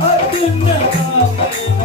Atul